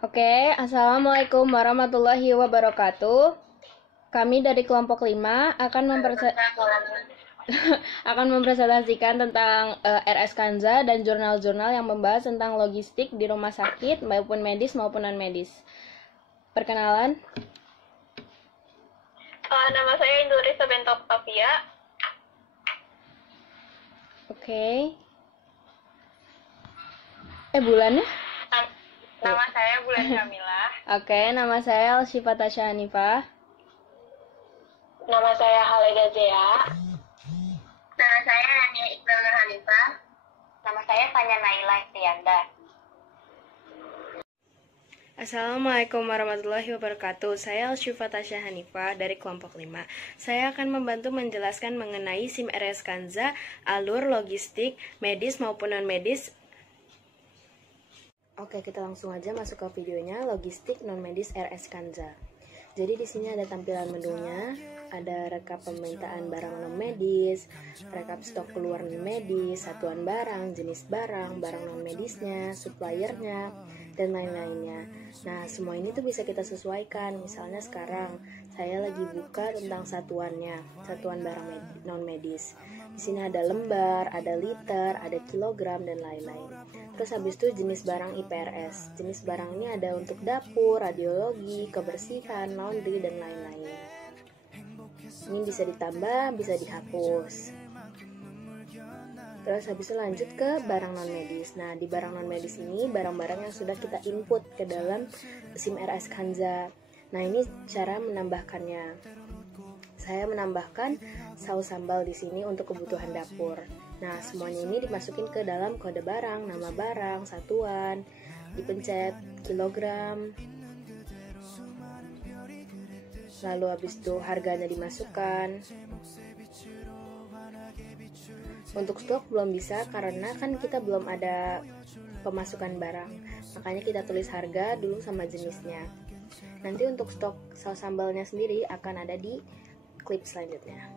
Oke, Assalamualaikum warahmatullahi wabarakatuh. Kami dari kelompok 5 akan mempresentasikan tentang RS Kanza dan jurnal-jurnal yang membahas tentang logistik di rumah sakit maupun medis maupun non-medis. Perkenalan. Nama saya Indulrisa Bento Octavia. Oke. Bulannya? Nama saya Bulan Kamila. Oke, nama saya Alsyifa Tasya Hanifah. Nama saya Haleda Zea. Nama saya Rania Iqbal Nur Hanifah. Nama saya Fanya Naila Istianda. Assalamualaikum warahmatullahi wabarakatuh. Saya Alsyifa Tasya Hanifah dari kelompok 5. Saya akan membantu menjelaskan mengenai SIM RS Kanza, alur, logistik, medis maupun non-medis. Oke, kita langsung aja masuk ke videonya, logistik non-medis RS Kanza. Jadi di sini ada tampilan menunya, ada rekap permintaan barang non-medis, rekap stok keluar non-medis, satuan barang, jenis barang, barang non-medisnya, suppliernya, dan lain-lainnya. Nah, semua ini tuh bisa kita sesuaikan. Misalnya sekarang saya lagi buka tentang satuannya, satuan barang non-medis. Di sini ada lembar, ada liter, ada kilogram, dan lain-lain. Terus habis itu jenis barang IPRS. Jenis barang ini ada untuk dapur, radiologi, kebersihan, laundry, dan lain-lain. Ini bisa ditambah, bisa dihapus. Terus habis itu lanjut ke barang non-medis. Nah, di barang non-medis ini barang-barang yang sudah kita input ke dalam SIM RS Kanza. Nah, ini cara menambahkannya. Saya menambahkan saus sambal di sini untuk kebutuhan dapur. Nah, semuanya ini dimasukin ke dalam kode barang, nama barang, satuan, dipencet kilogram. Lalu habis itu harganya dimasukkan. Untuk stok belum bisa karena kan kita belum ada pemasukan barang. Makanya kita tulis harga dulu sama jenisnya. Nanti untuk stok saus sambalnya sendiri akan ada di klip selanjutnya.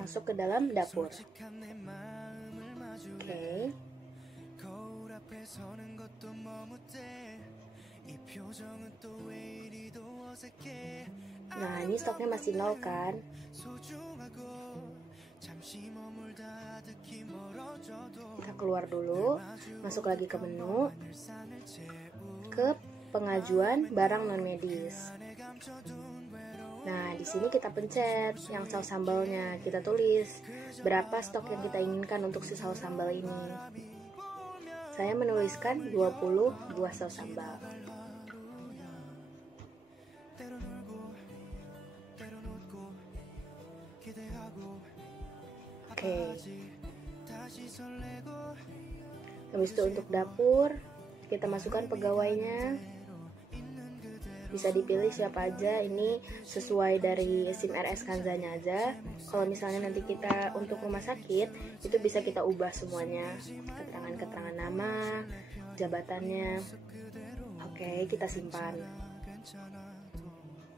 Masuk ke dalam dapur. Oke. Nah, ini stoknya masih 0 kan? Kita keluar dulu, masuk lagi ke menu, ke pengajuan barang non-medis. Nah, di sini kita pencet yang saus sambalnya, kita tulis berapa stok yang kita inginkan untuk si saus sambal ini. Saya menuliskan 20 buah saus sambal. Oke. Habis itu untuk dapur, kita masukkan pegawainya. Bisa dipilih siapa aja, ini sesuai dari SIM RS Kanzanya aja. Kalau misalnya nanti kita untuk rumah sakit, itu bisa kita ubah semuanya. Keterangan-keterangan nama, jabatannya. Oke, kita simpan.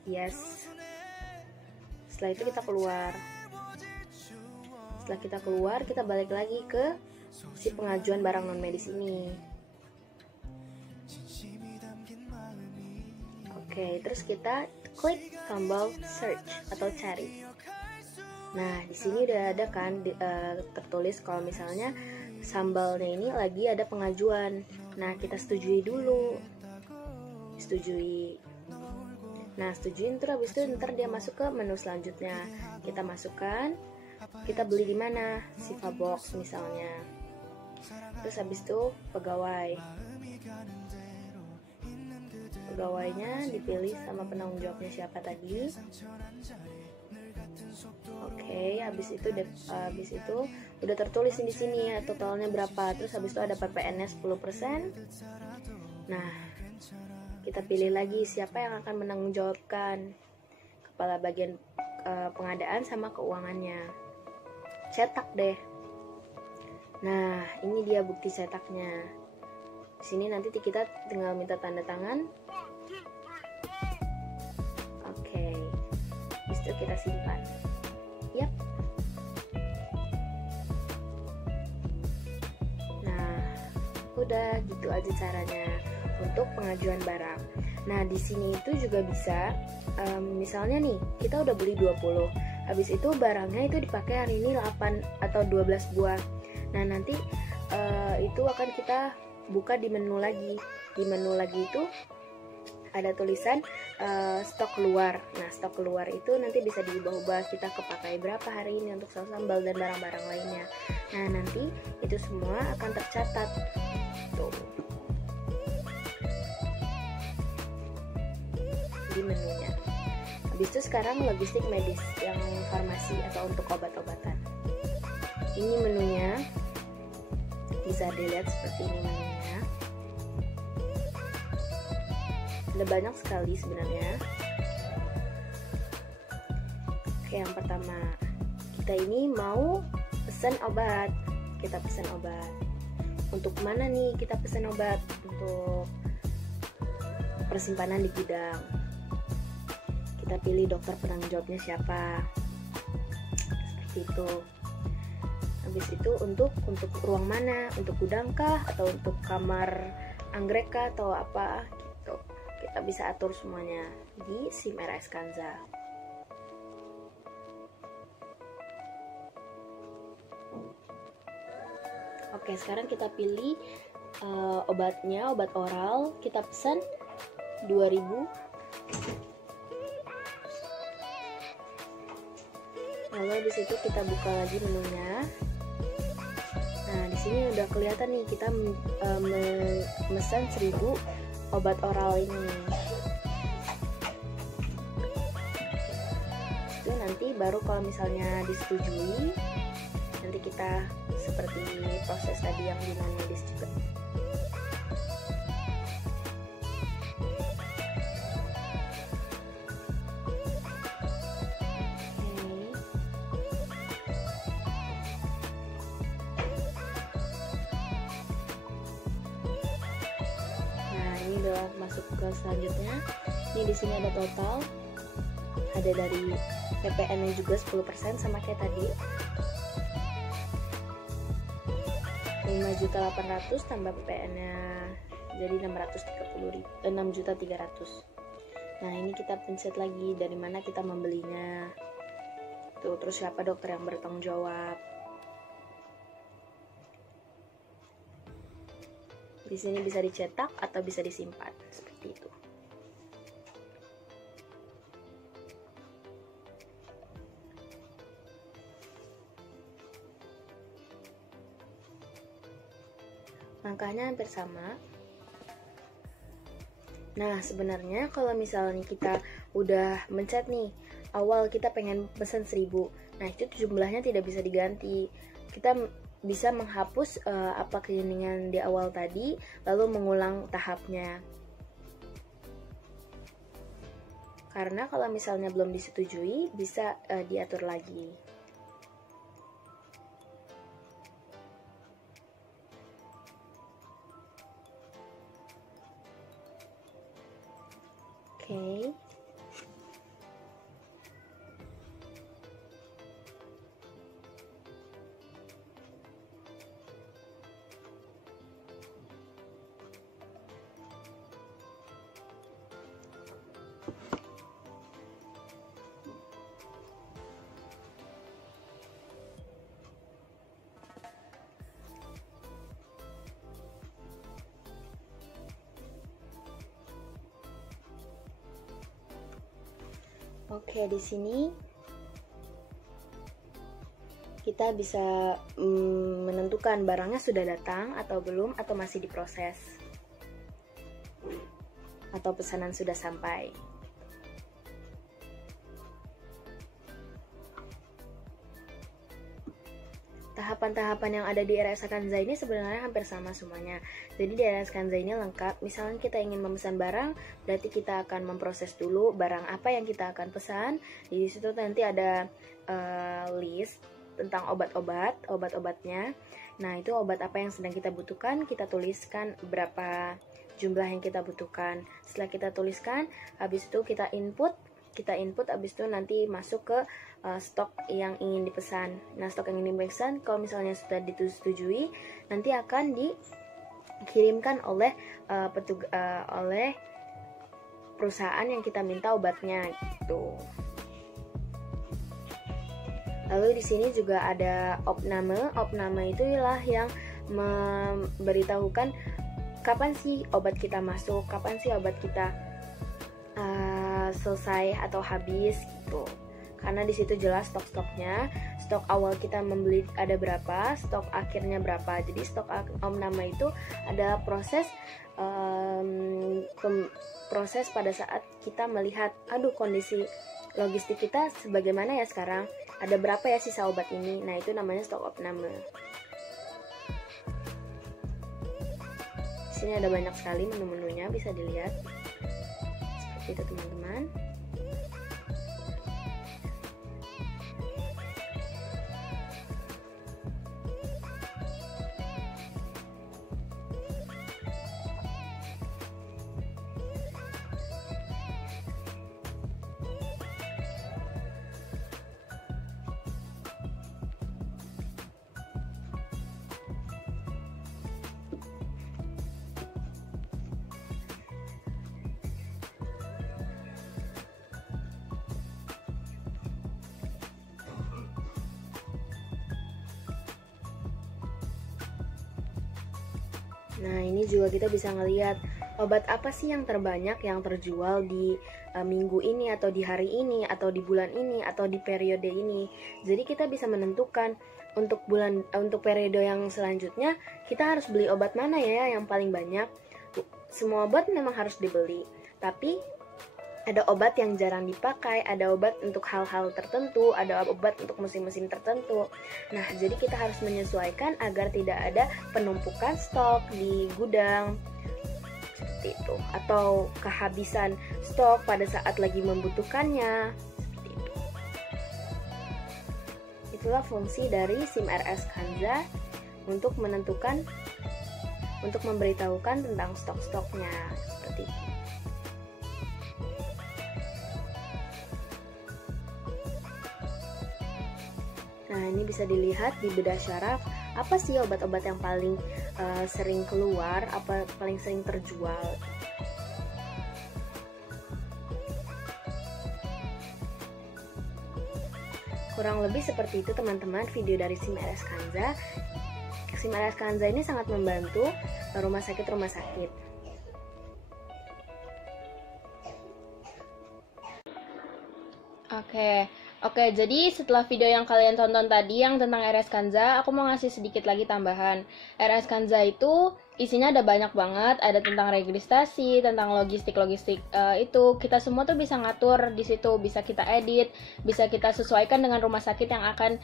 Yes. Setelah itu kita keluar. Setelah kita keluar, kita balik lagi ke si pengajuan barang non-medis ini. Oke, terus kita klik tombol search atau cari. Nah, di sini udah ada kan tertulis kalau misalnya sambalnya ini lagi ada pengajuan. Nah, kita setujui dulu. Setujui. Nah, setujuin terus habis itu ntar dia masuk ke menu selanjutnya. Kita masukkan, kita beli di mana? Siva Box misalnya. Terus habis itu pegawai. Pegawainya dipilih sama penanggung jawabnya siapa tadi. Oke, habis itu udah tertulis di sini ya totalnya berapa. Terus habis itu ada PPN-nya 10%. Nah, kita pilih lagi siapa yang akan menanggung jawabkan. Kepala bagian pengadaan sama keuangannya. Cetak deh. Nah, ini dia bukti cetaknya. Di sini nanti kita tinggal minta tanda tangan. Oke. Habis itu kita simpan. Yap. Udah gitu aja caranya untuk pengajuan barang. Nah, di sini itu juga bisa misalnya nih, kita udah beli 20. Habis itu barangnya itu dipakai hari ini 8 atau 12 buah. Nah, nanti itu akan kita buka di menu lagi. Di menu lagi itu ada tulisan stok keluar. Nah, stok keluar itu nanti bisa diubah-ubah, kita kepakai berapa hari ini untuk saus sambal dan barang-barang lainnya. Nah, nanti itu semua akan tercatat tuh di menunya. Habis itu sekarang logistik medis yang farmasi atau untuk obat-obatan. Ini menunya, bisa dilihat seperti ini menunya. Ada banyak sekali sebenarnya. Oke, yang pertama, kita ini mau pesan obat. Kita pesan obat. Untuk mana nih kita pesan obat? Untuk persimpanan di gudang. Kita pilih dokter penanggung jawabnya siapa. Seperti itu. Habis itu untuk ruang mana? Untuk gudang kah? Atau untuk kamar anggrek kah? Atau apa? Gitu. Kita bisa atur semuanya di SIM RS Kanza. Oke, sekarang kita pilih obatnya, obat oral. Kita pesan 2000. Lalu habis itu kita buka lagi menunya. Nah, di sini udah kelihatan nih kita memesan 1000 obat oral ini. Itu nanti baru kalau misalnya disetujui, nanti kita seperti proses tadi yang di non-medis juga. Udah masuk ke selanjutnya. Ini di sini ada total, ada dari PPN-nya juga 10% sama kayak tadi. 5.800.000 tambah PPN-nya jadi 6.300.000. Nah, ini kita pencet lagi dari mana kita membelinya. Tuh, terus siapa dokter yang bertanggung jawab. Di sini bisa dicetak atau bisa disimpan seperti itu. Langkahnya hampir sama. Nah, sebenarnya kalau misalnya kita udah mencet nih, awal kita pengen pesan 1000. Nah, itu jumlahnya tidak bisa diganti. Kita bisa menghapus apa keinginan di awal tadi, lalu mengulang tahapnya. Karena kalau misalnya belum disetujui, bisa diatur lagi. Oke. Oke, di sini kita bisa menentukan barangnya sudah datang atau belum, atau masih diproses, atau pesanan sudah sampai. Tahapan-tahapan yang ada di RS Kanza ini sebenarnya hampir sama semuanya. Jadi di RS Kanza ini lengkap. Misalnya kita ingin memesan barang, berarti kita akan memproses dulu barang apa yang kita akan pesan. Di situ nanti ada list tentang obat-obatnya. Nah, itu obat apa yang sedang kita butuhkan, kita tuliskan berapa jumlah yang kita butuhkan. Setelah kita tuliskan, habis itu kita input, habis itu nanti masuk ke stok yang ingin dipesan. Nah, stok yang ingin dipesan kalau misalnya sudah disetujui, nanti akan dikirimkan oleh oleh perusahaan yang kita minta obatnya gitu. Lalu di sini juga ada opname. Opname itulah yang memberitahukan kapan sih obat kita masuk, kapan sih obat kita selesai atau habis gitu. Karena di situ jelas stok-stoknya, stok awal kita membeli ada berapa, stok akhirnya berapa. Jadi stok opname itu ada proses proses pada saat kita melihat, kondisi logistik kita sebagaimana ya sekarang, ada berapa ya sisa obat ini. Nah, itu namanya stok opname. Di sini ada banyak sekali menu-menunya, bisa dilihat. Seperti itu teman-teman. Nah, ini juga kita bisa ngelihat obat apa sih yang terbanyak yang terjual di minggu ini atau di hari ini atau di bulan ini atau di periode ini. Jadi kita bisa menentukan untuk periode yang selanjutnya kita harus beli obat mana ya yang paling banyak. Semua obat memang harus dibeli, tapi ada obat yang jarang dipakai, ada obat untuk hal-hal tertentu, ada obat untuk musim-musim tertentu. Nah, jadi kita harus menyesuaikan agar tidak ada penumpukan stok di gudang seperti itu, atau kehabisan stok pada saat lagi membutuhkannya seperti itu. Itulah fungsi dari SIM RS Kanza untuk memberitahukan tentang stok-stoknya seperti itu. Nah, ini bisa dilihat di bedah syaraf, apa sih obat-obat yang paling sering keluar, apa paling sering terjual. Kurang lebih seperti itu teman-teman video dari SIM RS Kanza. SIM RS Kanza ini sangat membantu rumah sakit. Oke, jadi setelah video yang kalian tonton tadi yang tentang RS Kanza, aku mau ngasih sedikit lagi tambahan. RS Kanza itu isinya ada banyak banget, ada tentang registrasi, tentang logistik itu kita semua tuh bisa ngatur di situ, bisa kita edit, bisa kita sesuaikan dengan rumah sakit yang akan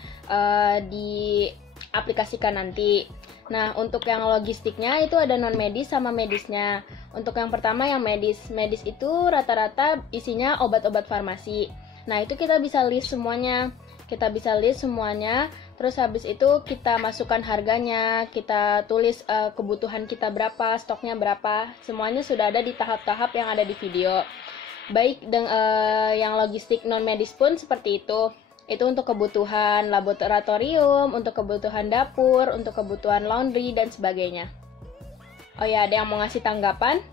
diaplikasikan nanti. Nah, untuk yang logistiknya itu ada non medis sama medisnya. Untuk yang pertama yang medis itu rata-rata isinya obat-obat farmasi. Nah, itu kita bisa list semuanya. Terus habis itu kita masukkan harganya, kita tulis kebutuhan kita berapa, stoknya berapa. Semuanya sudah ada di tahap-tahap yang ada di video. Baik yang logistik non medis pun seperti itu. Itu untuk kebutuhan laboratorium, untuk kebutuhan dapur, untuk kebutuhan laundry dan sebagainya. Oh ya, ada yang mau ngasih tanggapan?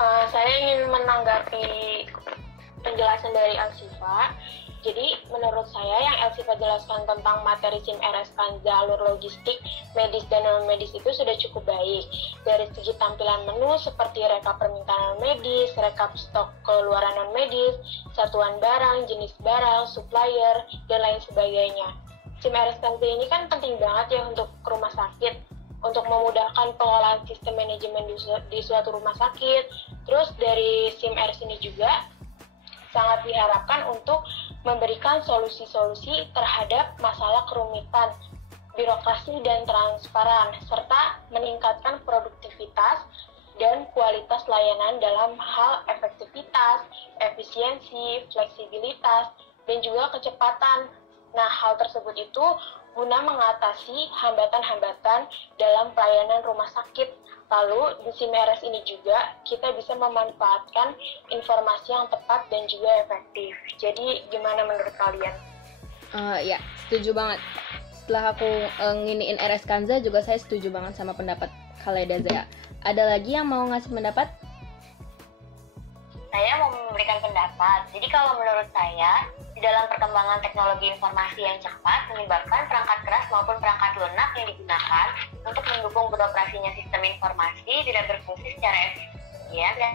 Saya ingin menanggapi penjelasan dari Elsifa. Jadi menurut saya yang Elsifa jelaskan tentang materi SIM RS Kanza, alur logistik, medis dan non medis itu sudah cukup baik. Dari segi tampilan menu seperti rekap permintaan non medis, rekap stok keluaran non medis, satuan barang, jenis barang, supplier, dan lain sebagainya. SIM RS Kanza ini kan penting banget ya untuk rumah sakit, untuk memudahkan pengelolaan sistem manajemen di suatu rumah sakit. Terus dari SIM RS ini juga sangat diharapkan untuk memberikan solusi-solusi terhadap masalah kerumitan, birokrasi dan transparan, serta meningkatkan produktivitas dan kualitas layanan dalam hal efektivitas, efisiensi, fleksibilitas, dan juga kecepatan. Nah, hal tersebut itu guna mengatasi hambatan-hambatan dalam pelayanan rumah sakit. Lalu di SIM RS ini juga kita bisa memanfaatkan informasi yang tepat dan juga efektif. Jadi gimana menurut kalian? Ya, setuju banget. Setelah aku nginiin RS Kanza juga saya setuju banget sama pendapat Khaleda Zea. Ada lagi yang mau ngasih pendapat? Saya mau memberikan pendapat. Jadi kalau menurut saya, di dalam perkembangan teknologi informasi yang cepat menyebabkan perangkat keras maupun perangkat lunak yang digunakan untuk mendukung beroperasinya sistem informasi tidak berfungsi secara efisien dan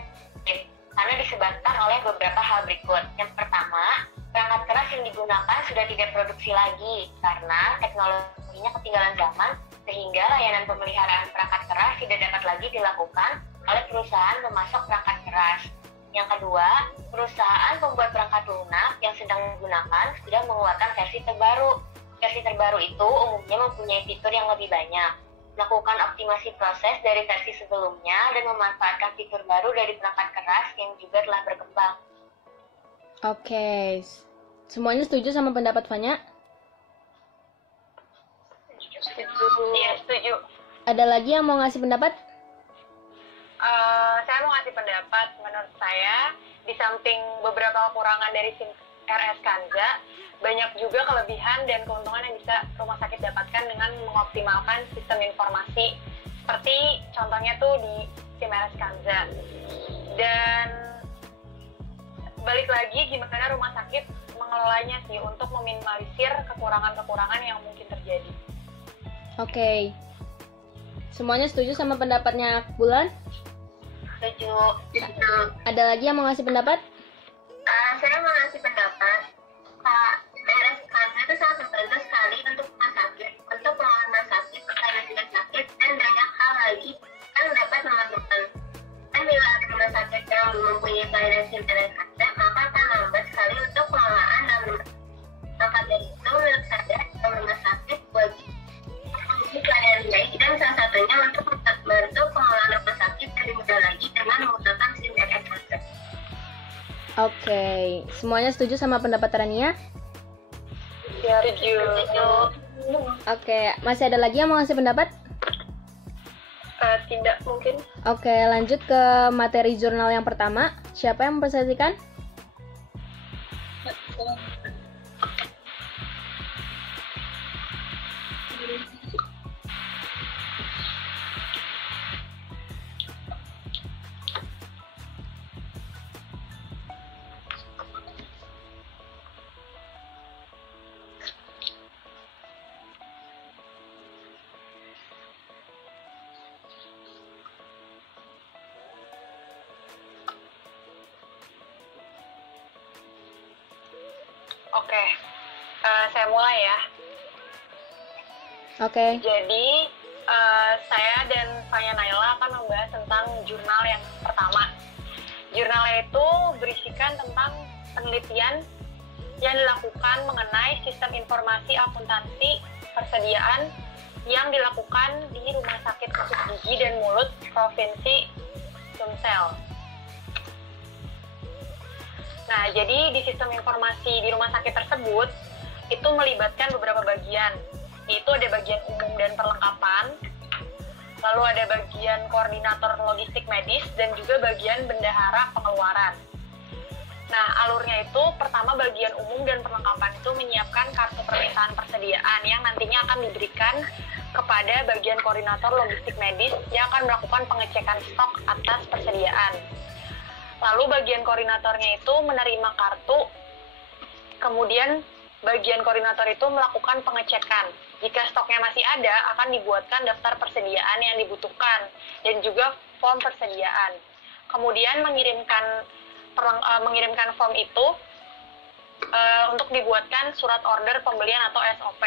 karena disebabkan oleh beberapa hal berikut. Yang pertama, perangkat keras yang digunakan sudah tidak produksi lagi karena teknologinya ketinggalan zaman, sehingga layanan pemeliharaan perangkat keras tidak dapat lagi dilakukan oleh perusahaan pemasok perangkat keras. Yang kedua, perusahaan pembuat perangkat lunak yang sedang digunakan sudah mengeluarkan versi terbaru. Versi terbaru itu umumnya mempunyai fitur yang lebih banyak, melakukan optimasi proses dari versi sebelumnya, dan memanfaatkan fitur baru dari perangkat keras yang juga telah berkembang. Oke, semuanya setuju sama pendapat Fanya? Iya, setuju. Ada lagi yang mau ngasih pendapat? Saya mau ngasih pendapat. Menurut saya, di samping beberapa kekurangan dari SIM RS Kanza, banyak juga kelebihan dan keuntungan yang bisa rumah sakit dapatkan dengan mengoptimalkan sistem informasi, seperti contohnya tuh di SIM RS Kanza. Dan balik lagi gimana rumah sakit mengelolanya sih untuk meminimalisir kekurangan-kekurangan yang mungkin terjadi. Oke. Semuanya setuju sama pendapatnya Bulan? Setuju. Ada lagi yang mau ngasih pendapat? Saya mau ngasih pendapat. Pak RS Kanza itu sangat membantu sekali untuk rumah sakit, untuk pengelola rumah sakit supaya tidak sakit, dan banyak hal lagi yang dapat membantu. Dan bila ada rumah sakit yang mempunyai pelayanan SIM RS Kanza, maka akan lambat sekali untuk pengelolaan dalam rumah sakit. Maka dari itu, menurut saya, dalam rumah sakit wajib memiliki pelayanan baik, dan salah satunya untuk membantu pengelolaan rumah sakit lebih mudah lagi dengan menggunakan SIM RS Kanza. Oke, semuanya setuju sama pendapat Rania? Ya, setuju. Oke, masih ada lagi yang mau ngasih pendapat? Tidak mungkin. Oke, lanjut ke materi jurnal yang pertama. Siapa yang mempresentasikan? Oke, saya mulai ya. Oke. Jadi, saya dan Fanya Naila akan membahas tentang jurnal yang pertama. Jurnalnya itu berisikan tentang penelitian yang dilakukan mengenai sistem informasi akuntansi persediaan yang dilakukan di Rumah Sakit Khusus Gigi dan Mulut Provinsi Sumsel. Nah, jadi di sistem informasi di rumah sakit tersebut itu melibatkan beberapa bagian, yaitu ada bagian umum dan perlengkapan, lalu ada bagian koordinator logistik medis, dan juga bagian bendahara pengeluaran. Nah, alurnya itu pertama bagian umum dan perlengkapan itu menyiapkan kartu permintaan persediaan yang nantinya akan diberikan kepada bagian koordinator logistik medis yang akan melakukan pengecekan stok atas persediaan. Lalu bagian koordinatornya itu menerima kartu, kemudian bagian koordinator itu melakukan pengecekan. Jika stoknya masih ada, akan dibuatkan daftar persediaan yang dibutuhkan dan juga form persediaan. Kemudian mengirimkan form itu untuk dibuatkan surat order pembelian atau SOP.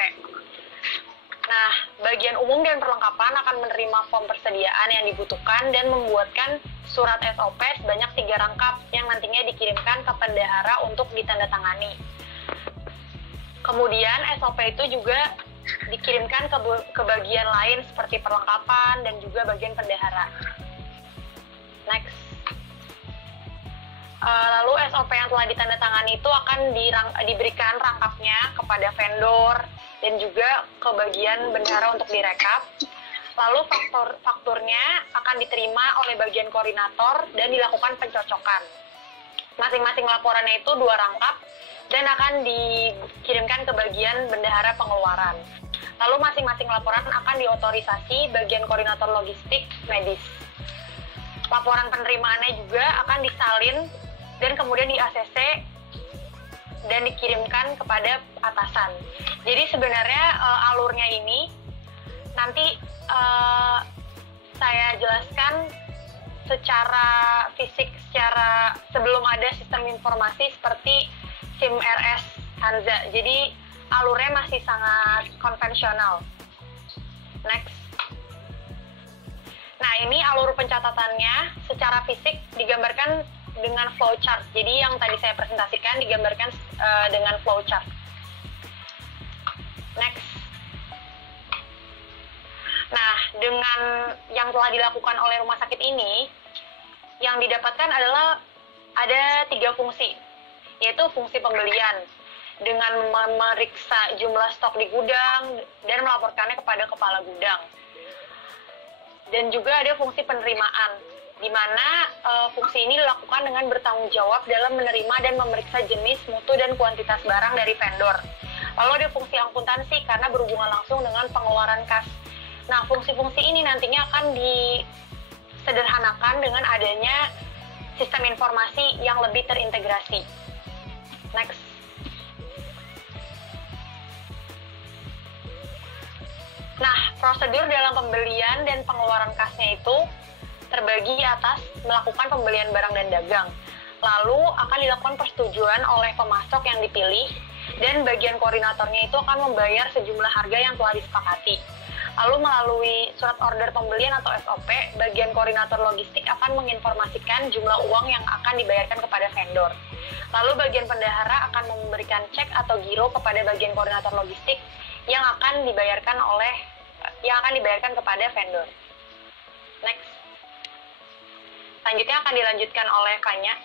Nah, bagian umum dan perlengkapan akan menerima form persediaan yang dibutuhkan dan membuatkan surat SOP sebanyak 3 rangkap yang nantinya dikirimkan ke bendahara untuk ditandatangani. Kemudian SOP itu juga dikirimkan ke bagian lain seperti perlengkapan dan juga bagian bendahara. Next. Lalu SOP yang telah ditandatangani itu akan diberikan rangkapnya kepada vendor dan juga ke bagian bendahara untuk direkap. Lalu fakturnya akan diterima oleh bagian koordinator dan dilakukan pencocokan. Masing-masing laporannya itu 2 rangkap dan akan dikirimkan ke bagian bendahara pengeluaran. Lalu masing-masing laporan akan diotorisasi bagian koordinator logistik medis. Laporan penerimaannya juga akan disalin dan kemudian di ACC dan dikirimkan kepada atasan. Jadi sebenarnya alurnya ini nanti saya jelaskan secara fisik, secara sebelum ada sistem informasi seperti SIM RS Kanza. Jadi alurnya masih sangat konvensional. Next. Nah, ini alur pencatatannya secara fisik digambarkan dengan flowchart. Jadi yang tadi saya presentasikan digambarkan dengan flowchart. Next. Nah, dengan yang telah dilakukan oleh rumah sakit ini, yang didapatkan adalah ada 3 fungsi, yaitu fungsi pembelian dengan memeriksa jumlah stok di gudang dan melaporkannya kepada kepala gudang. Dan juga ada fungsi penerimaan, di mana fungsi ini dilakukan dengan bertanggung jawab dalam menerima dan memeriksa jenis, mutu, dan kuantitas barang dari vendor. Lalu ada fungsi akuntansi karena berhubungan langsung dengan pengeluaran kas. Nah, fungsi-fungsi ini nantinya akan disederhanakan dengan adanya sistem informasi yang lebih terintegrasi. Next. Nah, prosedur dalam pembelian dan pengeluaran kasnya itu terbagi atas melakukan pembelian barang dan dagang. Lalu akan dilakukan persetujuan oleh pemasok yang dipilih, dan bagian koordinatornya itu akan membayar sejumlah harga yang telah disepakati. Lalu melalui surat order pembelian atau SOP, bagian koordinator logistik akan menginformasikan jumlah uang yang akan dibayarkan kepada vendor. Lalu bagian bendahara akan memberikan cek atau giro kepada bagian koordinator logistik yang akan dibayarkan kepada vendor. Next. Selanjutnya akan dilanjutkan oleh Fanya.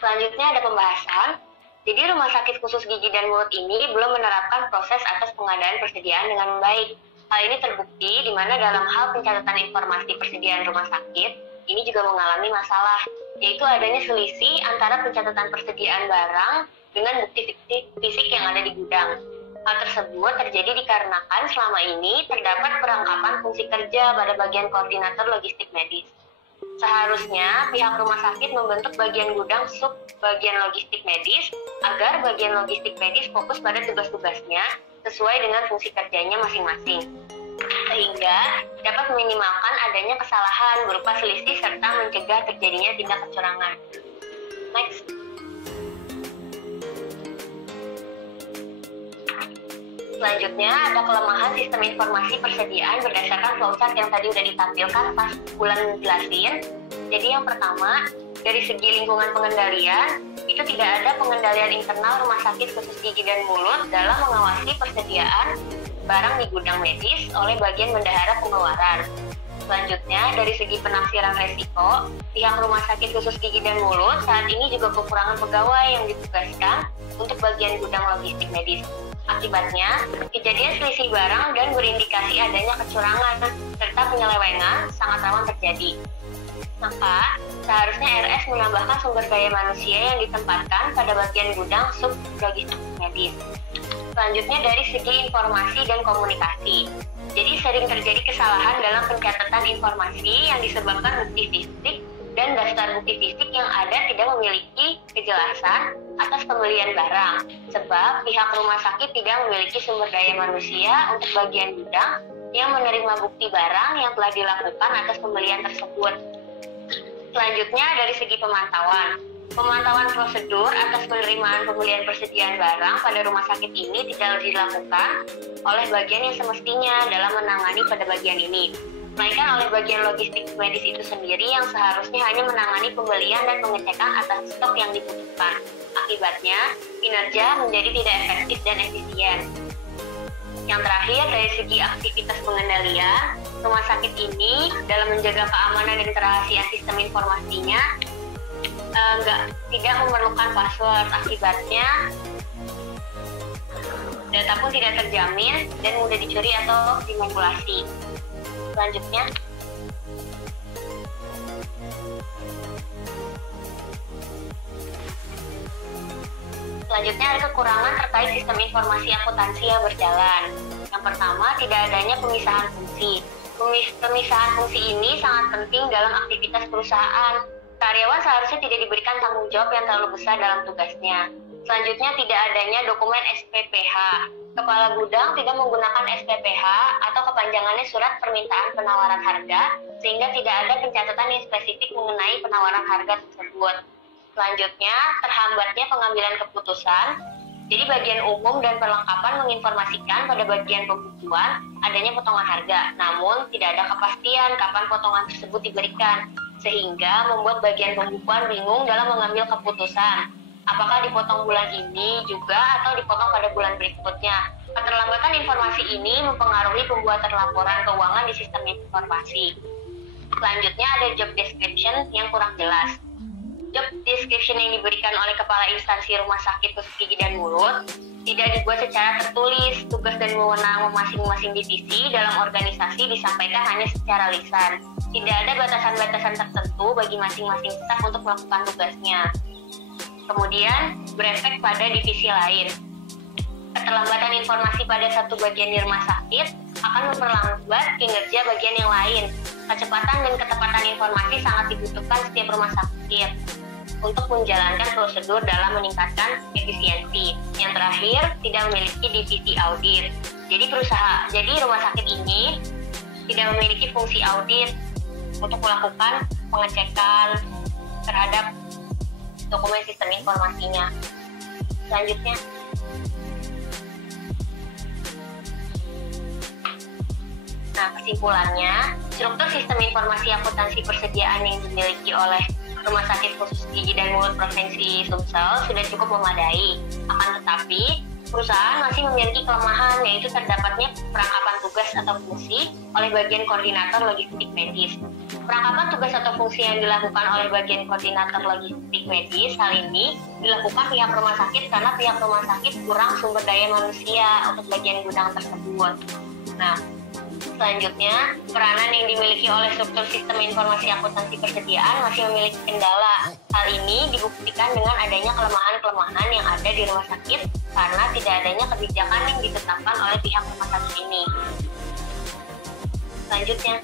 Selanjutnya ada pembahasan. Jadi Rumah Sakit Khusus Gigi dan Mulut ini belum menerapkan proses atas pengadaan persediaan dengan baik. Hal ini terbukti di mana dalam hal pencatatan informasi persediaan rumah sakit ini juga mengalami masalah, yaitu adanya selisih antara pencatatan persediaan barang dengan bukti fisik yang ada di gudang. Hal tersebut terjadi dikarenakan selama ini terdapat perangkapan fungsi kerja pada bagian koordinator logistik medis. Seharusnya pihak rumah sakit membentuk bagian gudang sub bagian logistik medis agar bagian logistik medis fokus pada tugas-tugasnya sesuai dengan fungsi kerjanya masing-masing, sehingga dapat meminimalkan adanya kesalahan berupa selisih serta mencegah terjadinya tindak kecurangan. Next. Selanjutnya ada kelemahan sistem informasi persediaan berdasarkan flowchart yang tadi udah ditampilkan pas bulan jelasin. Jadi yang pertama, dari segi lingkungan pengendalian, itu tidak ada pengendalian internal Rumah Sakit Khusus Gigi dan Mulut dalam mengawasi persediaan barang di gudang medis oleh bagian bendahara pengeluaran. Selanjutnya, dari segi penafsiran resiko, pihak Rumah Sakit Khusus Gigi dan Mulut saat ini juga kekurangan pegawai yang ditugaskan untuk bagian gudang logistik medis. Akibatnya, kejadian selisih barang dan berindikasi adanya kecurangan serta penyelewengan sangat rawan terjadi. Maka, seharusnya RS menambahkan sumber daya manusia yang ditempatkan pada bagian gudang sub logistik medis. Selanjutnya dari segi informasi dan komunikasi. Jadi sering terjadi kesalahan dalam pencatatan informasi yang disebabkan bukti fisik dan daftar bukti fisik yang ada tidak memiliki kejelasan atas pembelian barang, sebab pihak rumah sakit tidak memiliki sumber daya manusia untuk bagian gudang yang menerima bukti barang yang telah dilakukan atas pembelian tersebut. Selanjutnya dari segi pemantauan. Pemantauan prosedur atas penerimaan pembelian persediaan barang pada rumah sakit ini tidak dilakukan oleh bagian yang semestinya dalam menangani pada bagian ini, melainkan oleh bagian logistik medis itu sendiri yang seharusnya hanya menangani pembelian dan pengecekan atas stok yang dibutuhkan. Akibatnya, kinerja menjadi tidak efektif dan efisien. Yang terakhir, dari segi aktivitas pengendalian, rumah sakit ini dalam menjaga keamanan dan kerahasiaan sistem informasinya tidak memerlukan password. Akibatnya, data pun tidak terjamin dan mudah dicuri atau dimanipulasi. Selanjutnya, ada kekurangan terkait sistem informasi akuntansi yang berjalan. Yang pertama, tidak adanya pemisahan fungsi. Pemisahan fungsi ini sangat penting dalam aktivitas perusahaan. Karyawan seharusnya tidak diberikan tanggung jawab yang terlalu besar dalam tugasnya. Selanjutnya, tidak adanya dokumen SPPH. Kepala gudang tidak menggunakan SPPH atau kepanjangannya surat permintaan penawaran harga, sehingga tidak ada pencatatan yang spesifik mengenai penawaran harga tersebut. Selanjutnya, terhambatnya pengambilan keputusan. Jadi bagian umum dan perlengkapan menginformasikan pada bagian pembukuan adanya potongan harga, namun tidak ada kepastian kapan potongan tersebut diberikan, sehingga membuat bagian pembukuan bingung dalam mengambil keputusan. Apakah dipotong bulan ini juga atau dipotong pada bulan berikutnya? Keterlambatan informasi ini mempengaruhi pembuatan laporan keuangan di sistem informasi. Selanjutnya ada job description yang kurang jelas. Job description yang diberikan oleh kepala instansi rumah sakit khusus gigi dan mulut tidak dibuat secara tertulis. Tugas dan wewenang masing-masing divisi dalam organisasi disampaikan hanya secara lisan. Tidak ada batasan-batasan tertentu bagi masing-masing staf untuk melakukan tugasnya. Kemudian, berefek pada divisi lain. Keterlambatan informasi pada satu bagian di rumah sakit akan memperlambat kinerja bagian yang lain. Kecepatan dan ketepatan informasi sangat dibutuhkan setiap rumah sakit untuk menjalankan prosedur dalam meningkatkan efisiensi. Yang terakhir, tidak memiliki divisi audit. Jadi rumah sakit ini tidak memiliki fungsi audit untuk melakukan pengecekan terhadap dokumen sistem informasinya. Selanjutnya, kesimpulannya, struktur sistem informasi akuntansi persediaan yang dimiliki oleh Rumah Sakit Khusus Gigi dan Mulut Provinsi Sumsel sudah cukup memadai. Akan tetapi, perusahaan masih memiliki kelemahan, yaitu terdapatnya perangkapan tugas atau fungsi oleh bagian koordinator logistik medis. Perangkapan tugas atau fungsi yang dilakukan oleh bagian koordinator logistik medis hal ini dilakukan pihak rumah sakit karena pihak rumah sakit kurang sumber daya manusia untuk bagian gudang tersebut. Selanjutnya, peranan yang dimiliki oleh struktur sistem informasi akuntansi persediaan masih memiliki kendala. Hal ini dibuktikan dengan adanya kelemahan-kelemahan yang ada di rumah sakit karena tidak adanya kebijakan yang ditetapkan oleh pihak rumah sakit ini. Selanjutnya,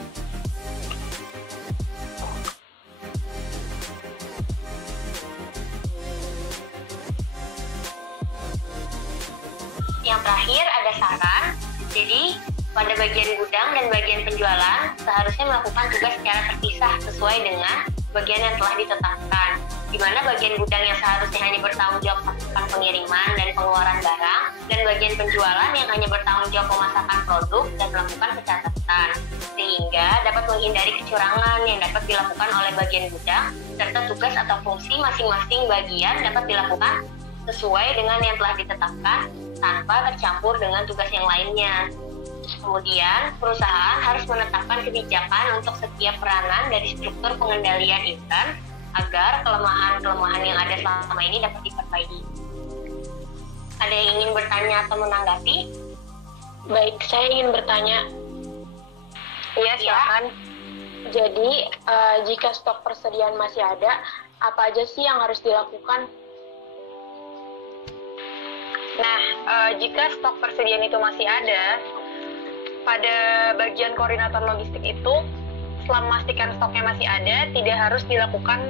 yang terakhir ada saran. Jadi, pada bagian gudang dan bagian penjualan seharusnya melakukan tugas secara terpisah sesuai dengan bagian yang telah ditetapkan, di mana bagian gudang yang seharusnya hanya bertanggung jawab melakukan pengiriman dan pengeluaran barang, dan bagian penjualan yang hanya bertanggung jawab pemasakan produk dan melakukan pencatatan, sehingga dapat menghindari kecurangan yang dapat dilakukan oleh bagian gudang, serta tugas atau fungsi masing-masing bagian dapat dilakukan sesuai dengan yang telah ditetapkan tanpa tercampur dengan tugas yang lainnya. Kemudian, perusahaan harus menetapkan kebijakan untuk setiap peranan dari struktur pengendalian intern agar kelemahan-kelemahan yang ada selama ini dapat diperbaiki. Ada yang ingin bertanya atau menanggapi? Baik, saya ingin bertanya. Iya, silakan. Jadi, jika stok persediaan masih ada, apa aja sih yang harus dilakukan? Jika stok persediaan itu masih ada, pada bagian koordinator logistik itu, setelah memastikan stoknya masih ada, tidak harus dilakukan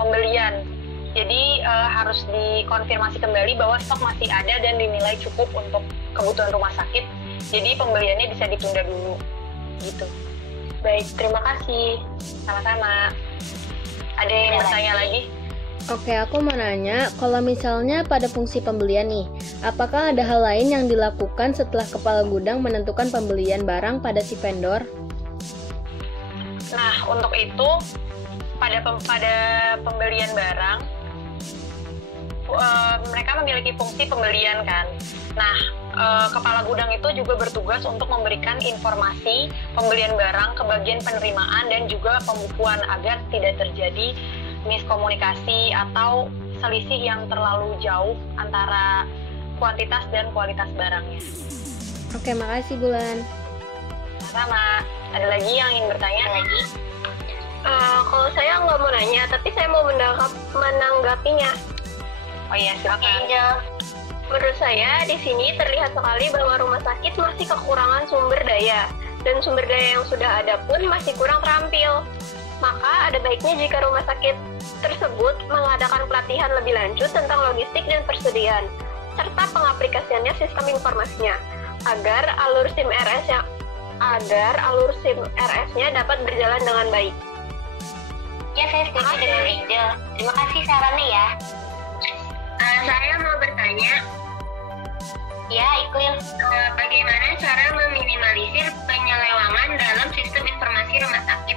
pembelian. Jadi harus dikonfirmasi kembali bahwa stok masih ada dan dinilai cukup untuk kebutuhan rumah sakit. Jadi pembeliannya bisa ditunda dulu, gitu. Baik, terima kasih. Sama-sama. Ada yang bertanya lagi? Oke, aku mau nanya, kalau misalnya pada fungsi pembelian nih, apakah ada hal lain yang dilakukan setelah kepala gudang menentukan pembelian barang pada si vendor? Untuk itu, pada pembelian barang, mereka memiliki fungsi pembelian kan. Kepala gudang itu juga bertugas untuk memberikan informasi pembelian barang ke bagian penerimaan dan juga pembukuan agar tidak terjadi miskomunikasi atau selisih yang terlalu jauh antara kuantitas dan kualitas barangnya. Oke, makasih Bulan. Sama. Ada lagi yang ingin bertanya lagi? Kalau saya nggak mau nanya, tapi saya mau menanggapinya. Oh iya, silakan. Menurut saya, di sini terlihat sekali bahwa rumah sakit masih kekurangan sumber daya, dan sumber daya yang sudah ada pun masih kurang terampil. Maka ada baiknya jika rumah sakit tersebut mengadakan pelatihan lebih lanjut tentang logistik dan persediaan, serta pengaplikasiannya sistem informasinya, agar alur SIM RS-nya dapat berjalan dengan baik. Ya, saya setuju dengan Angel. Terima kasih sarannya ya. Saya mau bertanya, Ya, Iqbal. bagaimana cara meminimalisir penyelewangan dalam sistem informasi rumah sakit?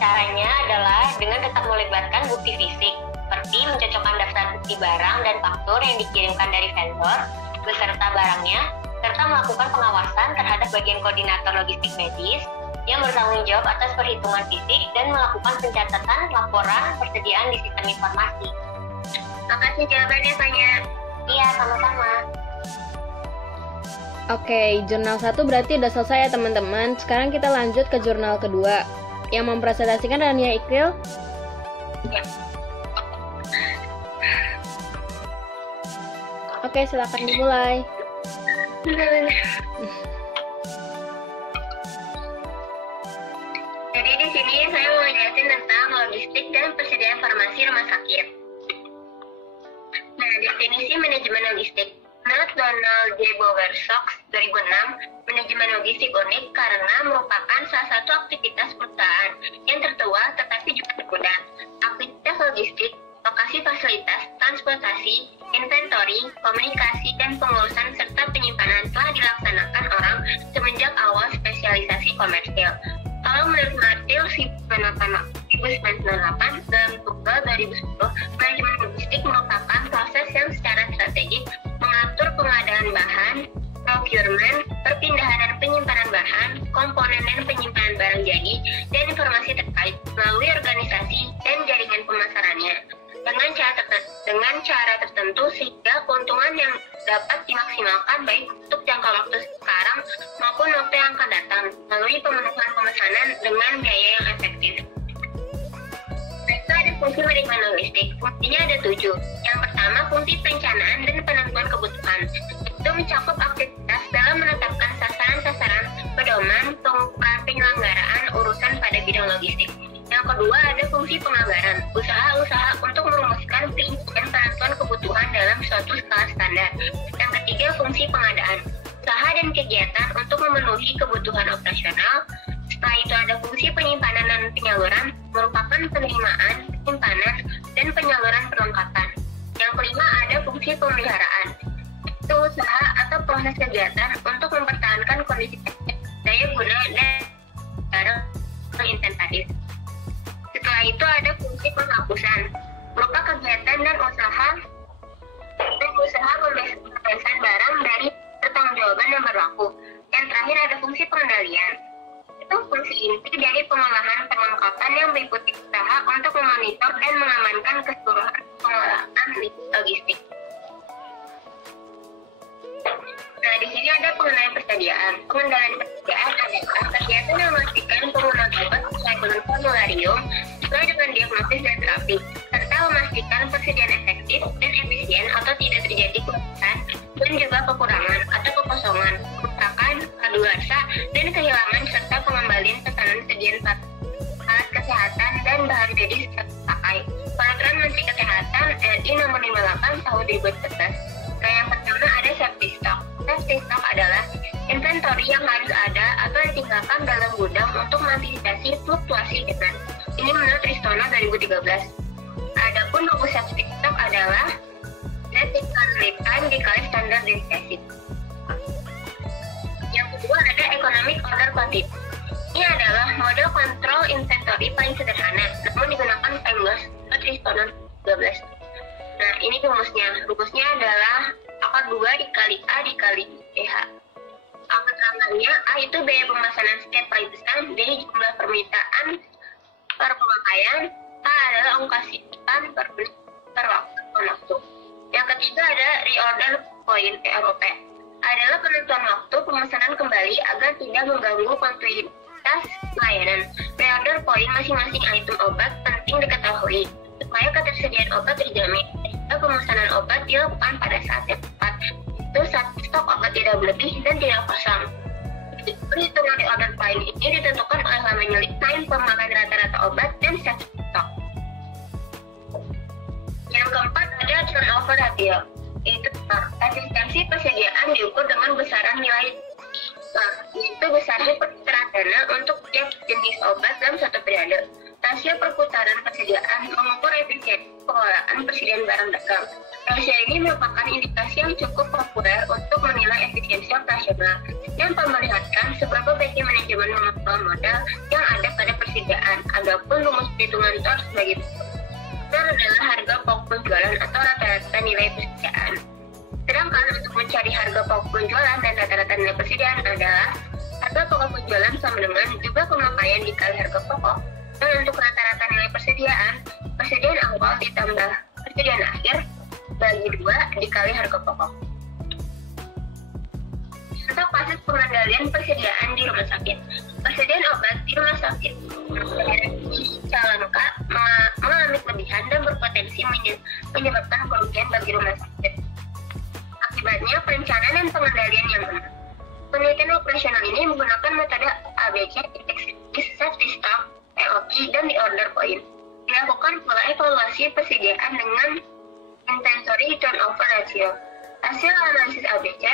Caranya adalah dengan tetap melibatkan bukti fisik, seperti mencocokkan daftar bukti barang dan faktur yang dikirimkan dari vendor beserta barangnya, serta melakukan pengawasan terhadap bagian koordinator logistik medis yang bertanggung jawab atas perhitungan fisik dan melakukan pencatatan laporan persediaan di sistem informasi. Makasih jawabannya, Tanya. Iya, sama-sama. Oke, jurnal 1 berarti udah selesai ya teman-teman. Sekarang kita lanjut ke jurnal kedua. Yang mempresentasikan Rania Iqbal. Ya. Oke, silakan dimulai. Jadi di sini saya mau jelasin tentang logistik dan persediaan farmasi rumah sakit. Nah, definisi manajemen logistik. Menurut Donald J. Bowersox 2006, manajemen logistik unik karena merupakan salah satu aktivitas perusahaan yang tertua tetapi juga berguna. Aktivitas logistik, lokasi fasilitas, transportasi, inventory, komunikasi, dan pengurusan serta penyimpanan telah dilaksanakan orang semenjak awal spesialisasi komersil. Kalau menurut Martil 1998 dalam Tunggal 2010, manajemen logistik merupakan proses yang secara strategis mengatur pengadaan bahan, procurement, perpindahan dan penyimpanan bahan, komponen dan penyimpanan barang jadi, dan informasi terkait melalui organisasi dan jaringan pemasarannya dengan cara tertentu sehingga keuntungan yang dapat dimaksimalkan baik untuk jangka waktu sekarang maupun waktu yang akan datang melalui pemenuhan pemesanan dengan biaya yang efektif. Itu ada fungsi manajemen logistik. Fungsinya ada 7. Yang pertama, fungsi perencanaan dan penentuan kebutuhan. Itu mencakup aktivitas dalam menetapkan sasaran-sasaran, pedoman, pengukuran penyelenggaraan urusan pada bidang logistik. Yang kedua, ada fungsi penganggaran, usaha-usaha untuk merumuskan dan penentuan kebutuhan dalam suatu skala standar. Yang ketiga, fungsi pengadaan, usaha dan kegiatan untuk memenuhi kebutuhan operasional. Setelah itu ada fungsi penyimpanan dan penyaluran, merupakan penerimaan, penyimpanan, dan penyaluran perlengkapan. Yang kelima, ada fungsi pemeliharaan, itu usaha atau proses kegiatan untuk mempertahankan kondisi daya guna dan barang inventaris. Setelah itu ada fungsi penghapusan, berupa kegiatan dan usaha pembebasan barang dari pertanggungjawaban yang berlaku. Yang terakhir ada fungsi pengendalian. Itu fungsi inti dari pengolahan perlengkapan yang meliputi usaha untuk memonitor dan mengamankan keseluruhan pengelolaan logistik. Nah, di sini ada pengendalian persediaan. Pengendalian persediaan adalah kegiatan yang memastikan penggunaan obat sesuai dengan formularium sesuai dengan diagnosis dan terapi, serta memastikan persediaan efektif dan efisien atau tidak terjadi kelebihan dan juga kekurangan atau kekosongan, kerusakan, kadaluarsa, dan kehilangan serta pengembalian pesanan sediaan alat kesehatan dan bahan medis terpakai. Peraturan Menteri Kesehatan RI Nomor 58 Tahun 2014. Nah, yang pertama ada safety stock. Safety stock adalah inventory yang harus ada atau ditinggalkan dalam gudang untuk mengantisipasi fluktuasi demand. Ini menurut Ristono 2013. Adapun buku safety stock adalah critical lead time dikali standardisasi. Yang kedua ada economic order quantity. Ini adalah model kontrol inventory paling sederhana, namun digunakan framework menurut Ristono 12. Nah, ini rumusnya. Rumusnya adalah akar 2 dikali A dikali EH. Akar-akarnya A itu biaya pemesanan setiap kali pesan, B jumlah permintaan per pemakaian, A adalah ongkasian per menit per waktu. Yang ketiga ada reorder point ROP. Adalah penentuan waktu pemesanan kembali agar tidak mengganggu kontinuitas layanan. Reorder point masing-masing item obat penting diketahui supaya ketersediaan obat terjamin. pemesanan obat dilakukan pada saat yang tepat, itu saat stok obat tidak berlebih dan tidak kosong. Perhitungan di order point ini ditentukan oleh lamanya lead time, pemakaian rata-rata obat, dan safety stock. Yang keempat ada turnover ratio, yaitu efisiensi persediaan diukur dengan besaran nilai, yaitu besarnya perputaran dana untuk setiap jenis obat dalam satu periode. Rasio perputaran persediaan mengukur efisiensi pengelolaan persediaan barang dagang. Rasio ini merupakan indikasi yang cukup populer untuk menilai efisiensi operasional dan memperlihatkan seberapa baiknya manajemen mengelola modal yang ada pada persediaan. Adapun rumus perhitungan itu harus sebagai berikut. Adalah harga pokok penjualan atau rata-rata nilai persediaan. Sedangkan untuk mencari harga pokok penjualan dan rata-rata nilai persediaan adalah harga pokok penjualan sama dengan jumlah pemakaian dikali harga pokok. Dan untuk rata-rata nilai persediaan awal ditambah persediaan akhir bagi 2 dikali harga pokok. Untuk kasus pengendalian persediaan di rumah sakit. Persediaan obat di rumah sakit Cicalengka mengalami kelebihan dan berpotensi menyebabkan kerugian bagi rumah sakit. Akibatnya, perencanaan dan pengendalian yang benar. Penelitian operasional ini menggunakan metode ABC, safety stock, EOP, dan di order point. Dilakukan pula evaluasi persediaan dengan inventory turnover ratio. Hasil analisis ABC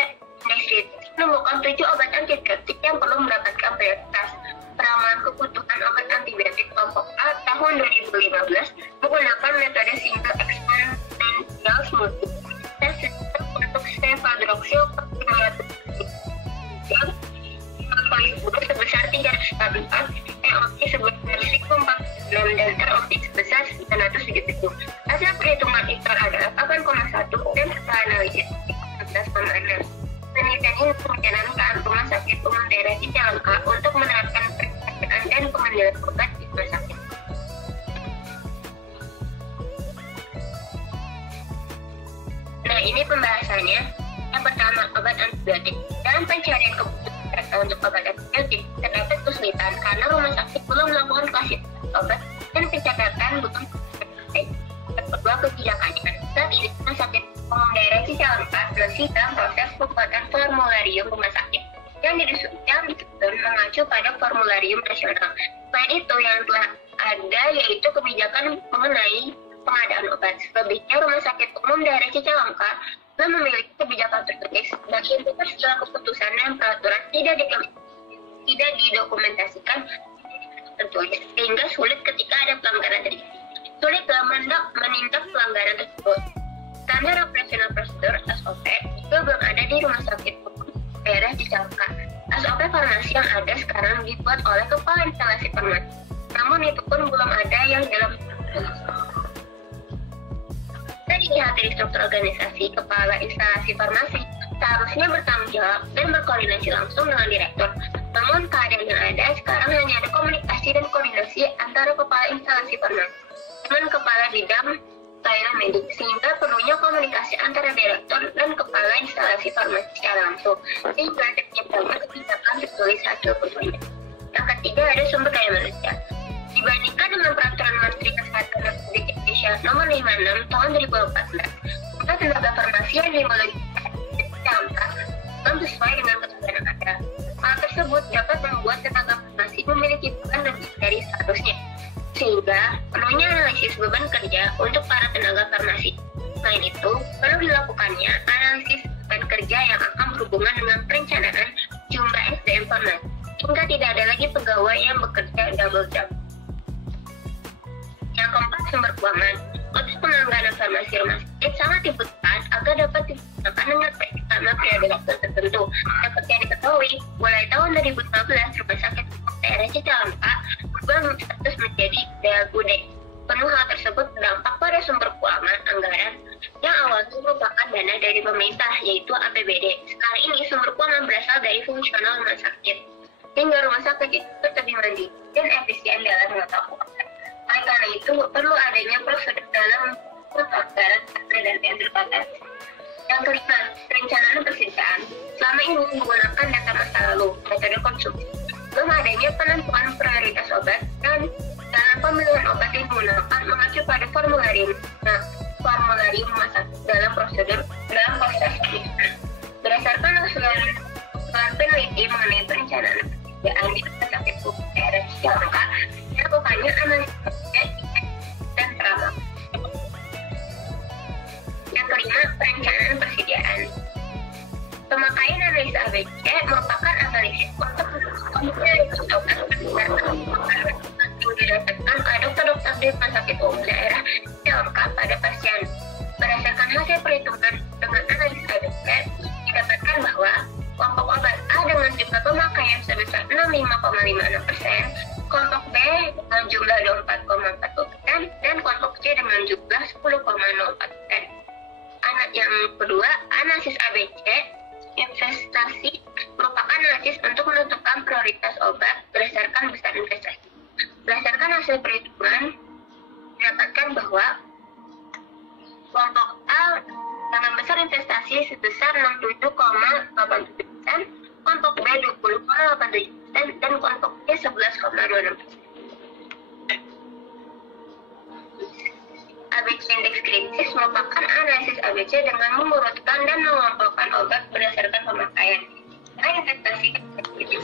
menemukan 7 obat antibiotik yang perlu mendapatkan prioritas. Ramalan kebutuhan obat antibiotik kelompok A tahun 2015 menggunakan metode single exponential smoothing. Tes sistem untuk cefadroxil sebesar 344, EOP sebesar 1046 dan ROP sebesar 977. Hasil perhitungan ITOR adalah 8,1 dan setelah analisis 14,6. Penelitian ini mencanangkan Rumah Sakit Umum Daerah Cicalengka untuk menerapkan perencanaan dan pengendalian obat di rumah sakit. Nah, ini pembahasannya. Yang pertama, obat antibiotik. Dalam pencarian kebutuhan data untuk obat antibiotik, terdapat kesulitan karena rumah sakit belum melakukan klasifikasi obat dan pencatatan butuh kedua kebijakannya. Saat ini Rumah Sakit Umum Daerah Cicalengka masih dalam proses pembuatan formularium rumah sakit yang disusun mengacu pada formularium nasional. Selain itu, yang telah ada yaitu kebijakan mengenai pengadaan obat. Selebihnya, Rumah Sakit Umum Daerah Cicalengka belum memiliki kebijakan tertulis dan intinya setelah keputusan dan peraturan tidak didokumentasikan tertulis, sehingga sulit ketika ada pelanggaran terjadi. Sulit dalam menindak pelanggaran tersebut. Standar operasional prosedur (SOP) juga belum ada di Rumah Sakit Umum Daerah Cicalengka. SOP farmasi yang ada sekarang dibuat oleh Kepala Instalasi Farmasi, namun itu pun belum ada yang dalam. Dari dilihat dari struktur organisasi, Kepala Instalasi Farmasi seharusnya bertanggung jawab dan berkoordinasi langsung dengan direktur. Namun keadaan yang ada sekarang hanya ada komunikasi dan koordinasi antara Kepala Instalasi Farmasi dengan Kepala Bidang Layanan Medik, sehingga perlunya komunikasi antara direktur dan Kepala Instalasi Farmasi secara langsung, sehingga terciptanya kebijakan tertulis hasil penelitian. Yang ketiga, ada sumber daya manusia. Dibandingkan dengan Peraturan Menteri Kesehatan Republik Indonesia Nomor 56 Tahun 2014, maka tenaga farmasi yang dimiliki belum sesuai dengan ketentuan yang ada. Hal tersebut dapat membuat tenaga farmasi memiliki beban lebih dari seharusnya, sehingga perlunya analisis beban kerja untuk para tenaga farmasi. Selain itu, perlu dilakukannya analisis beban kerja yang akan berhubungan dengan perencanaan jumlah SDM farmasi, hingga tidak ada lagi pegawai yang bekerja double job. Yang keempat, sumber keuangan. Untuk penganggaran farmasi rumah sakit sangat dibutuhkan agar dapat digunakan dengan baik selama periode waktu tertentu. Seperti yang diketahui, mulai tahun 2015, Rumah Sakit Daerah Cicalengka berubah status menjadi daya gudeg. Penuh hal tersebut berdampak pada sumber keuangan anggaran yang awalnya merupakan dana dari pemerintah, yaitu APBD. Sekarang ini sumber keuangan berasal dari fungsional rumah sakit, sehingga rumah sakit itu lebih mandiri dan efisien dalam menata keuangan. Oleh karena itu, perlu adanya prosedur dalam anggaran dan yang terbatas. Yang kelima, perencanaan persediaan. Selama ini menggunakan data masa lalu, metode konsumsi. Belum adanya penentuan prioritas obat dan dalam pemilihan obat yang digunakan mengacu pada formularium. Nah, formularium rumah di rumah sakit umum daerah yang lengkap pada pasien. Berdasarkan hasil perhitungan dengan analisis ABC, didapatkan bahwa kelompok obat A dengan jumlah pemakaian sebesar 65,56%, kelompok B dengan jumlah 24,40%, dan kelompok C dengan jumlah 10,04%. Anak yang kedua, analisis ABC, investasi merupakan analisis untuk menentukan prioritas obat berdasarkan besar investasi. Berdasarkan hasil perhitungan, didapatkan bahwa kelompok A dengan besar investasi sebesar 67,87%, kelompok B 20,87%, dan kelompok C 11,26%. ABC Index kritis merupakan analisis ABC dengan mengurutkan dan mengelompokkan obat berdasarkan pemakaian. Karena investasi kritis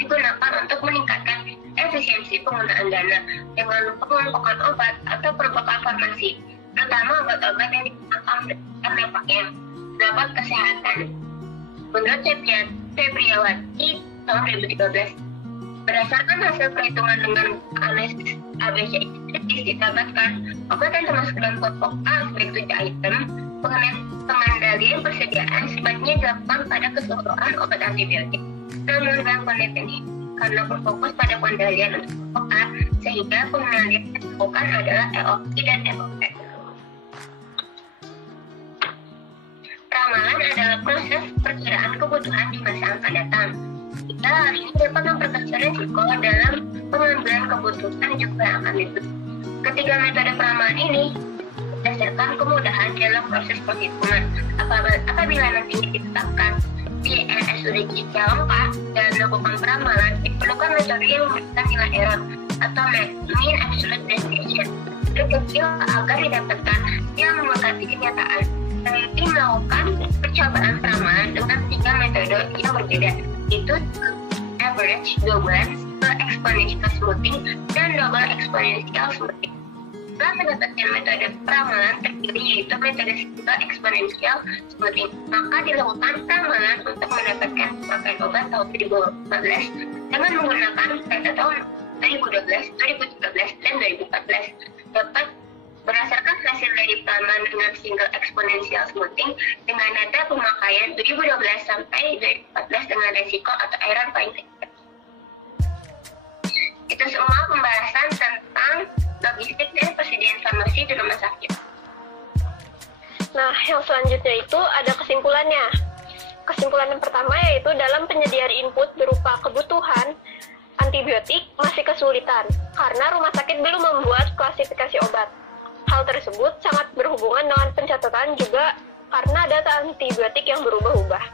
digunakan untuk meningkatkan efisiensi penggunaan dana dengan pengelompokan obat atau perubahan farmasi, terutama obat-obat yang digunakan berdasarkan dampaknya dapat kesehatan. Menurut Febriawati tahun 2013, berdasarkan hasil perhitungan dengan analisis ABC kritis didapatkan obat yang termasuk dalam kelompok A sebagai 7 item. Pengendalian persediaan sebaiknya dilakukan pada keseluruhan obat antibiotik. Namun dalam kondisi ini, karena berfokus pada pengendalian untuk kelompok A, sehingga pengendalian yang dilakukan adalah EOP dan EOP. Ramalan adalah proses perkiraan kebutuhan di masa yang akan datang. Kita hari ini dapat memperkecil risiko dalam pengambilan kebutuhan juga yang akan dibutuhkan. Ketiga metode peramalan ini berdasarkan kemudahan dalam proses penghitungan. Apabila nantinya ditetapkan di RSUD Cicalengka dan melakukan peramalan, diperlukan metode yang memberikan nilai error atau mean absolute deviation kecil agar didapatkan yang mendekati kenyataan. Peneliti melakukan percobaan peramalan dengan 3 metode yang berbeda, yaitu average, double exponential smoothing, dan double exponential smoothing. Setelah mendapatkan metode peramalan terpilih, yaitu metode single exponential smoothing, maka dilakukan peramalan untuk mendapatkan pemakaian obat tahun 2014 dengan menggunakan data tahun 2012, 2013, dan 2014. Dapat berdasarkan hasil dari peramalan dengan single exponential smoothing dengan data pemakaian 2012 sampai 2014 dengan resiko atau error paling kecil. Itu semua pembahasan tentang logistik dan persediaan farmasi di rumah sakit. Nah, yang selanjutnya itu ada kesimpulannya. Kesimpulan yang pertama yaitu dalam penyediaan input berupa kebutuhan antibiotik masih kesulitan karena rumah sakit belum membuat klasifikasi obat. Hal tersebut sangat berhubungan dengan pencatatan juga karena data antibiotik yang berubah-ubah.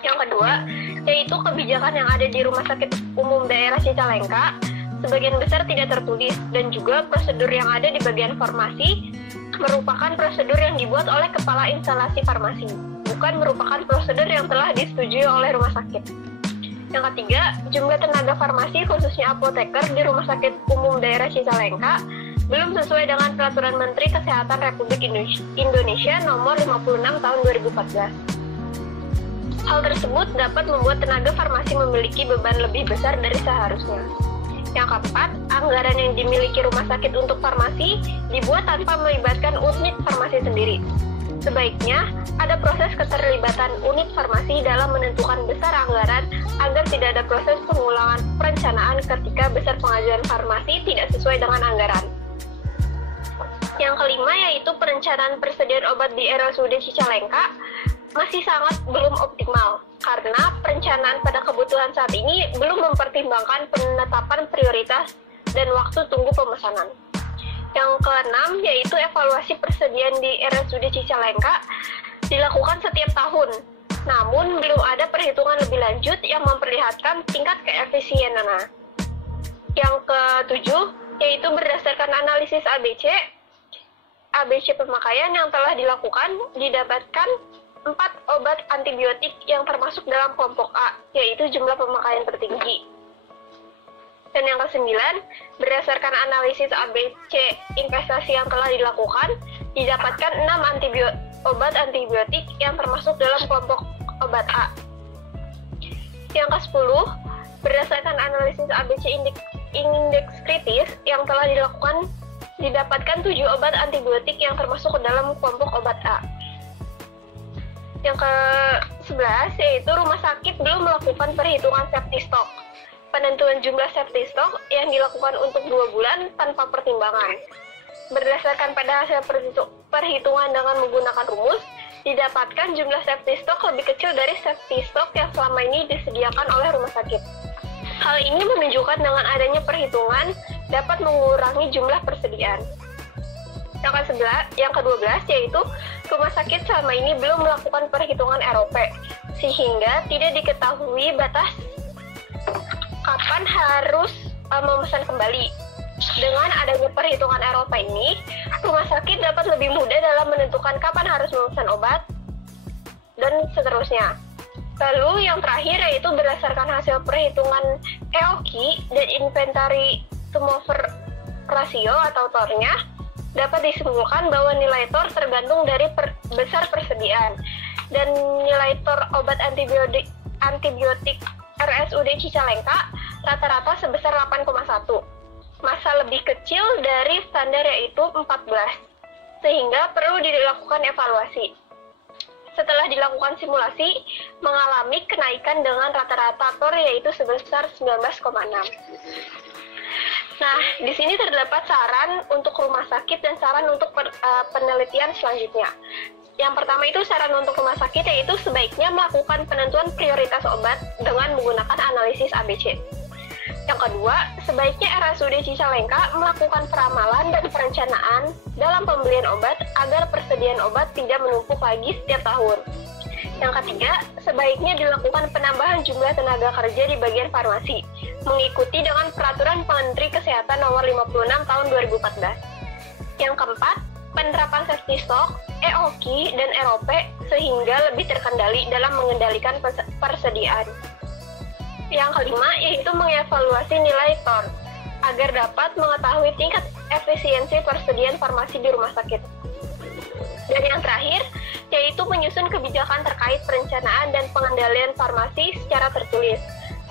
Yang kedua, yaitu kebijakan yang ada di Rumah Sakit Umum Daerah Cicalengka sebagian besar tidak tertulis dan juga prosedur yang ada di bagian farmasi merupakan prosedur yang dibuat oleh kepala instalasi farmasi, bukan merupakan prosedur yang telah disetujui oleh rumah sakit. Yang ketiga, jumlah tenaga farmasi khususnya apoteker di Rumah Sakit Umum Daerah Cicalengka belum sesuai dengan Peraturan Menteri Kesehatan Republik Indonesia Nomor 56 Tahun 2014. Hal tersebut dapat membuat tenaga farmasi memiliki beban lebih besar dari seharusnya. Yang keempat, anggaran yang dimiliki rumah sakit untuk farmasi dibuat tanpa melibatkan unit farmasi sendiri. Sebaiknya, ada proses keterlibatan unit farmasi dalam menentukan besar anggaran agar tidak ada proses pengulangan perencanaan ketika besar pengajuan farmasi tidak sesuai dengan anggaran. Yang kelima yaitu perencanaan persediaan obat di RSUD Cicalengka masih sangat belum optimal karena perencanaan pada kebutuhan saat ini belum mempertimbangkan penetapan prioritas dan waktu tunggu pemesanan. Yang keenam yaitu evaluasi persediaan di RSUD Cicalengka dilakukan setiap tahun, namun belum ada perhitungan lebih lanjut yang memperlihatkan tingkat keefisienannya. Yang ketujuh yaitu berdasarkan analisis ABC pemakaian yang telah dilakukan, didapatkan 4 obat antibiotik yang termasuk dalam kelompok A, yaitu jumlah pemakaian tertinggi. Dan yang kesembilan, berdasarkan analisis ABC investasi yang telah dilakukan, didapatkan 6 obat antibiotik yang termasuk dalam kelompok obat A. Yang ke-10, berdasarkan analisis ABC indeks kritis yang telah didapatkan 7 obat antibiotik yang termasuk ke dalam kelompok obat A. Yang ke-11 yaitu rumah sakit belum melakukan perhitungan safety stock. Penentuan jumlah safety stock yang dilakukan untuk 2 bulan tanpa pertimbangan. Berdasarkan pada hasil perhitungan dengan menggunakan rumus, didapatkan jumlah safety stock lebih kecil dari safety stock yang selama ini disediakan oleh rumah sakit. Hal ini menunjukkan dengan adanya perhitungan dapat mengurangi jumlah persediaan. Yang ke-12 yaitu rumah sakit selama ini belum melakukan perhitungan ROP, sehingga tidak diketahui batas kapan harus memesan kembali. Dengan adanya perhitungan ROP ini, rumah sakit dapat lebih mudah dalam menentukan kapan harus memesan obat, dan seterusnya. Lalu yang terakhir yaitu berdasarkan hasil perhitungan EOKI dan inventory turnover ratio atau TOR-nya, dapat disimpulkan bahwa nilai TOR tergantung dari besar persediaan, dan nilai TOR obat antibiotik RSUD Cicalengka rata-rata sebesar 8,1. Masa lebih kecil dari standar yaitu 14, sehingga perlu dilakukan evaluasi. Setelah dilakukan simulasi, mengalami kenaikan dengan rata-rata TOR yaitu sebesar 19,6. Nah, di sini terdapat saran untuk rumah sakit dan saran untuk penelitian selanjutnya. Yang pertama itu saran untuk rumah sakit yaitu sebaiknya melakukan penentuan prioritas obat dengan menggunakan analisis ABC. Yang kedua, sebaiknya RSUD Cicalengka melakukan peramalan dan perencanaan dalam pembelian obat agar persediaan obat tidak menumpuk lagi setiap tahun. Yang ketiga, sebaiknya dilakukan penambahan jumlah tenaga kerja di bagian farmasi, mengikuti dengan Peraturan Menteri Kesehatan Nomor 56 Tahun 2014. Yang keempat, penerapan safety stock, EOKI, dan ROP sehingga lebih terkendali dalam mengendalikan persediaan. Yang kelima, yaitu mengevaluasi nilai TOR agar dapat mengetahui tingkat efisiensi persediaan farmasi di rumah sakit. Dan yang terakhir, yaitu menyusun kebijakan terkait perencanaan dan pengendalian farmasi secara tertulis,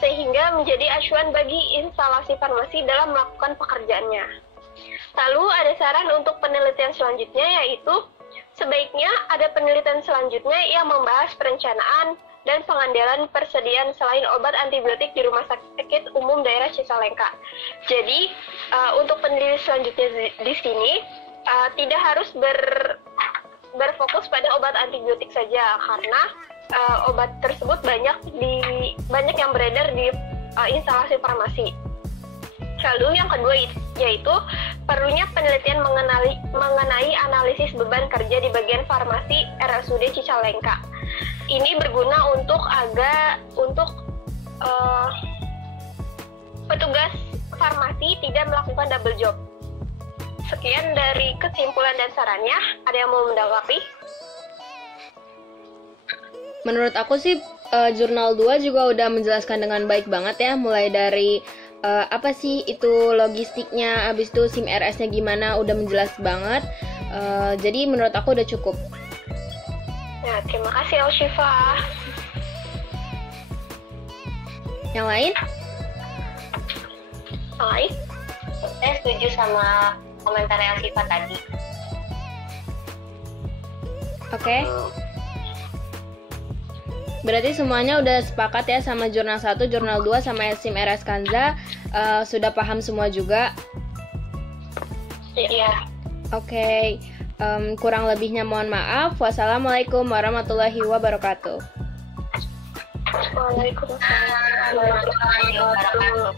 sehingga menjadi acuan bagi instalasi farmasi dalam melakukan pekerjaannya. Lalu ada saran untuk penelitian selanjutnya, yaitu sebaiknya ada penelitian selanjutnya yang membahas perencanaan dan pengendalian persediaan selain obat antibiotik di Rumah Sakit Umum Daerah Cicalengka. Jadi, untuk penelitian selanjutnya di sini tidak harus berfokus pada obat antibiotik saja, karena obat tersebut banyak yang beredar di instalasi farmasi. Lalu yang kedua yaitu perlunya penelitian mengenai analisis beban kerja di bagian farmasi RSUD Cicalengka. Ini berguna untuk petugas farmasi tidak melakukan double job. Sekian dari kesimpulan dan sarannya. Ada yang mau menanggapi? Menurut aku sih jurnal 2 juga udah menjelaskan dengan baik banget ya, mulai dari apa sih itu logistiknya, abis itu SIM RS-nya gimana, udah menjelas banget. Jadi menurut aku udah cukup. Ya, terima kasih Elshifa. Yang lain? Lain? Saya setuju sama komentar Elshifa tadi. Oke. Berarti semuanya udah sepakat ya sama jurnal 1, jurnal 2, sama SIM RS Kanza. Sudah paham semua juga? Iya. Oke. Kurang lebihnya mohon maaf. Wassalamualaikum warahmatullahi wabarakatuh. Waalaikumsalam warahmatullahi wabarakatuh.